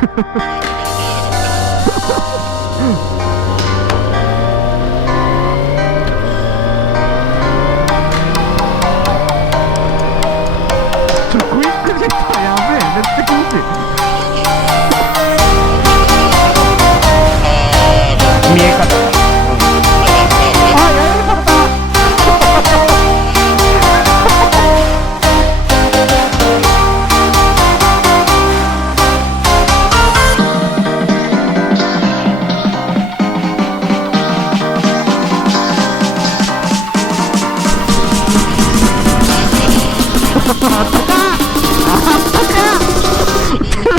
クイックシフトやべえ、めっちゃ気持ちいい。見え方あ、やられた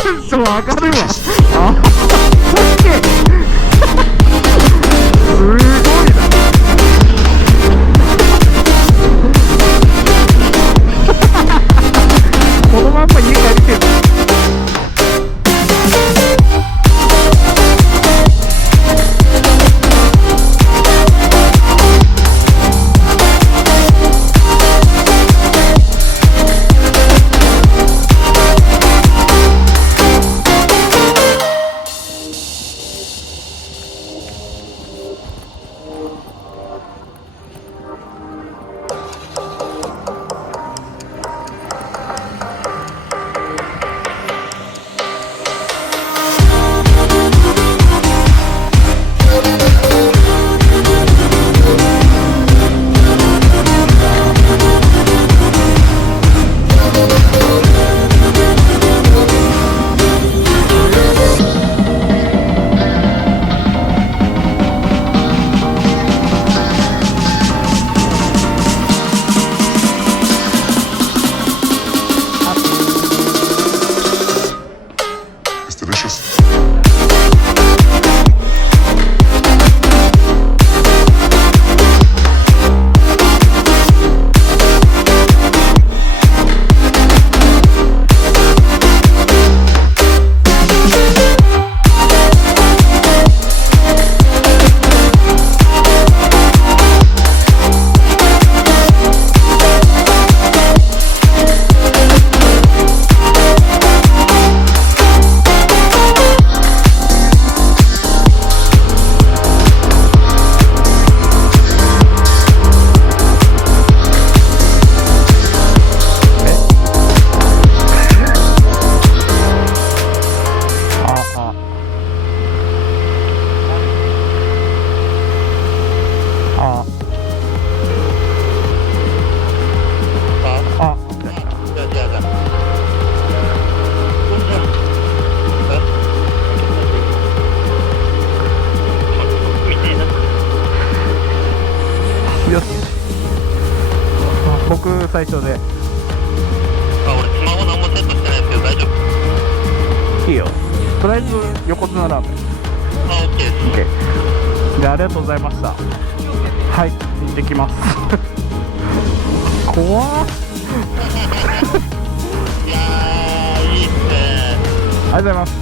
テンション上がるわ。あ、すげえすごいな。このまんま家帰りてる。よし、僕最初で。あ、俺スマホ何もセットしてないですけど大丈夫？いいよ。とりあえず横綱ラーメン。あ、OK です。OK。じゃあありがとうございました。はい、行ってきます。怖っ。いやー、いいっすね。ありがとうございます。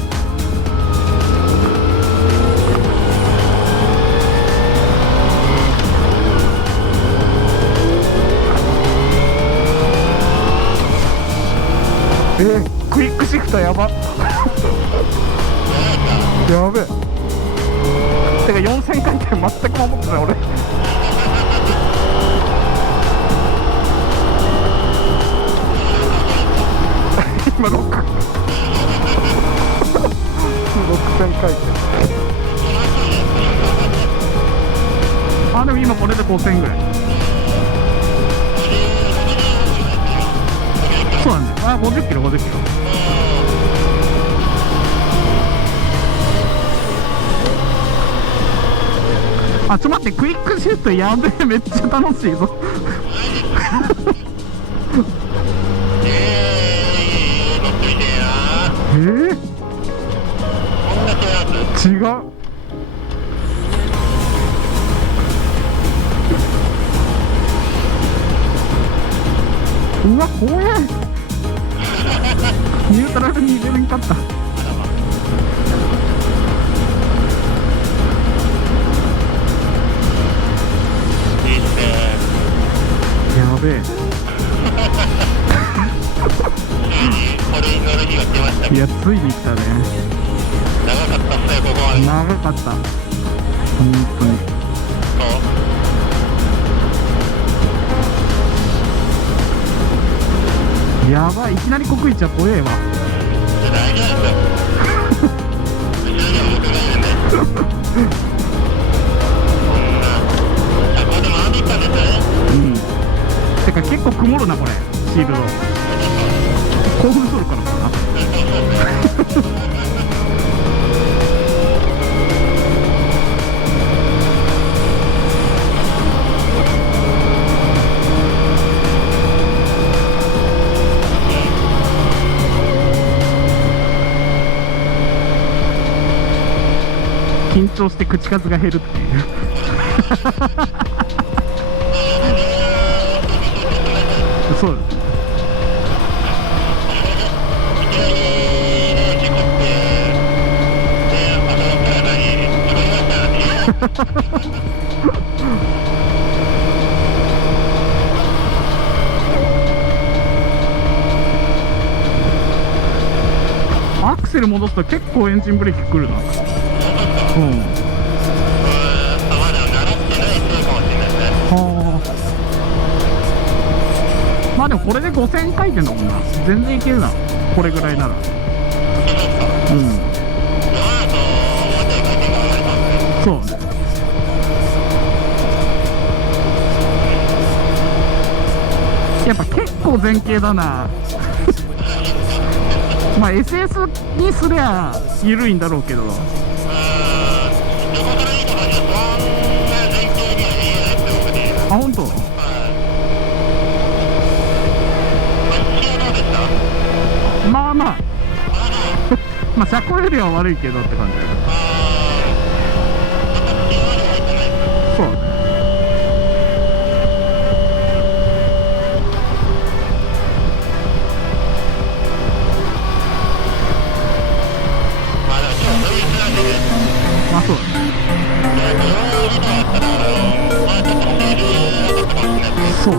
クイックシフトやばっ。やべえ。てか4000回転全く守ってない俺。今6000回転。あ、でも今これで5000ぐらい。そうなんだよ。あ、50キロ50キロ。あ、ちょっと待って、クイックシフトやべえ、めっちゃ楽しいぞ。違う。うわ、怖い。ニュートラルに入れるんかった。やべえ。いや、ついに来たね。こまで。長かった本当に。やばい、いきなり国一は怖えわ。大丈夫ですよ。後ろには僕がいるんで。こんな車高で回ってきたんですね。てか結構曇るなこれシールド。興奮するからかな。緊張して口数が減るっていうそうです。アクセル戻すと結構エンジンブレーキくるな。まあでもこれで5000回転だもんな。全然いけるなこれぐらいなら。そうね。やっぱ結構前傾だなまあ SS にすりゃ緩いんだろうけど。あ、本当？まあまあまあ車高よりは悪いけどって感じだよね。そうね。まあそうだね。そう。